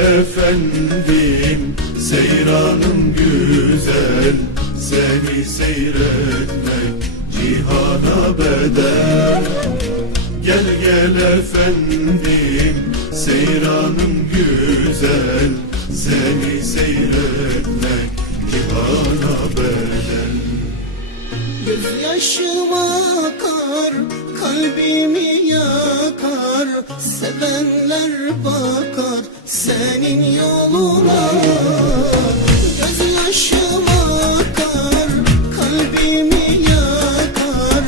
efendim Seyranım güzel. Seni seyretmek cihana bedel. Gel gel efendim Seyranım güzel. Seni seyretmek cihana bedel. Göz yaşıma kar kalbimi yakar. Sevenler bakar senin yoluna Göz yaşım akar, kalbimi yakar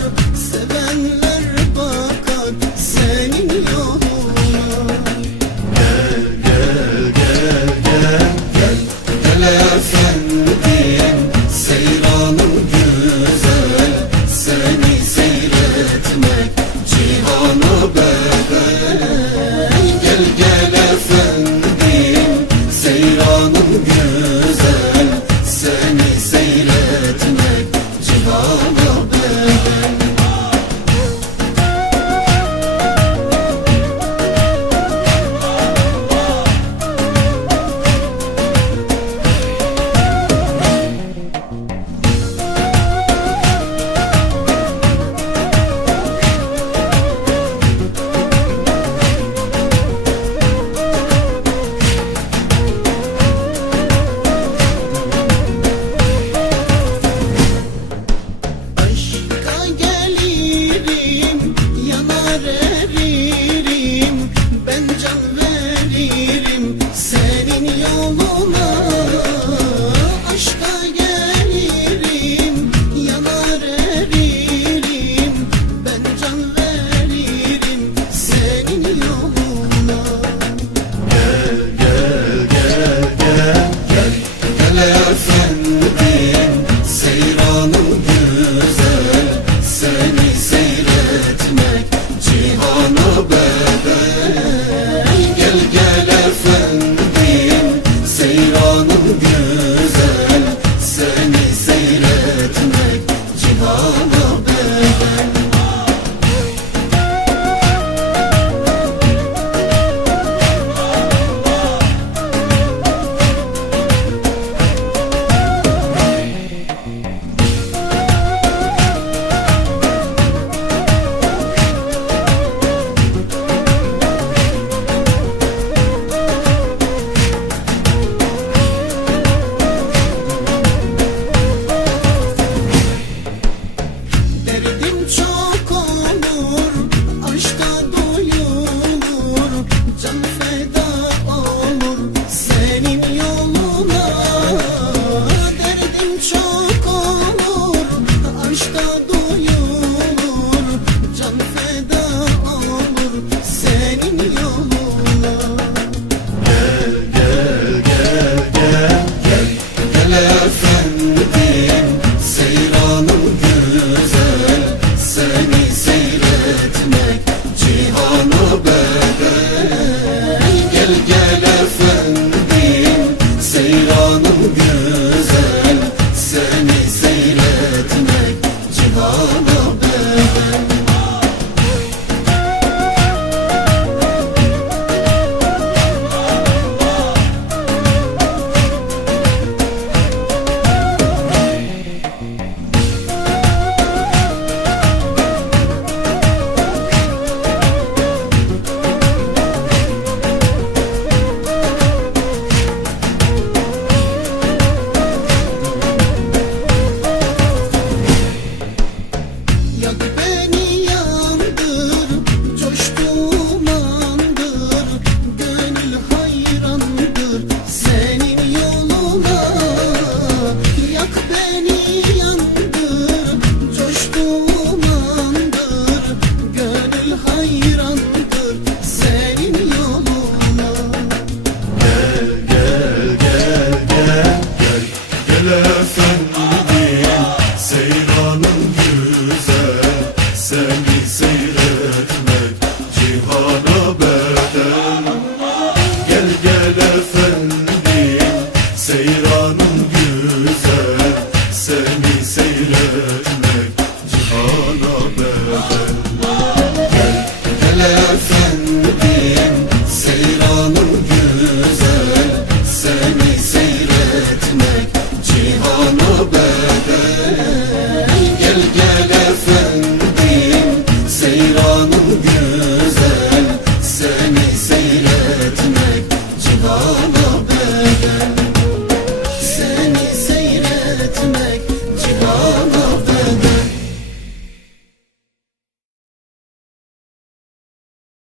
Sevenler bakar senin yoluna Gel gel gel gel gel Gel efendim seyranım güzel Seni seyretmek cihana ben Listen.